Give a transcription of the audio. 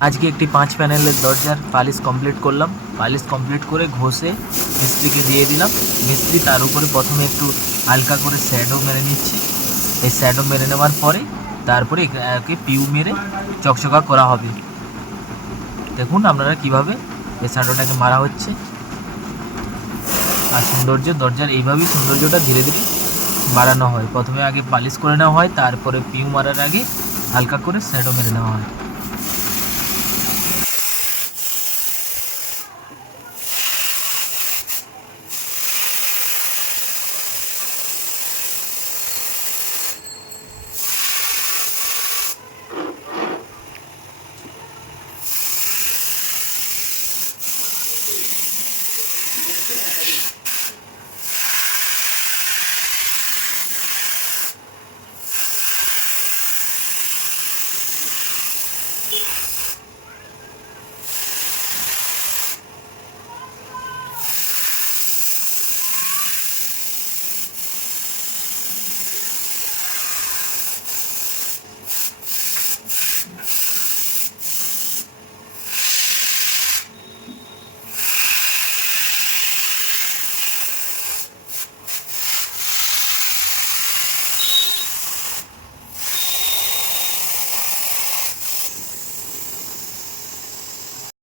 আজকে একটি 5 প্যানেলের দরজার পালিশ কমপ্লিট করলাম। পালিশ কমপ্লিট করে ঘষে মিস্ত্রিকে দিয়ে দিলাম। মিস্ত্রি তার উপরে প্রথমে একটু হালকা করে শ্যাডো মেরে নিচ্ছে। এই শ্যাডো মেরে নেওয়ার পরে তারপরে একে পিউ মেরে চকচকা করা হবে। দেখুন আপনারা কিভাবে এই শ্যাডোটাকে মারা হচ্ছে। আর দরজার এইভাবেই সৌন্দর্যটা ধীরে ধীরে বাড়ানো হয়। প্রথমে আগে পালিশ করে নেওয়া হয়, তারপরে পিউ মারার আগে হালকা করে শ্যাডো মেরে নেওয়া হয়।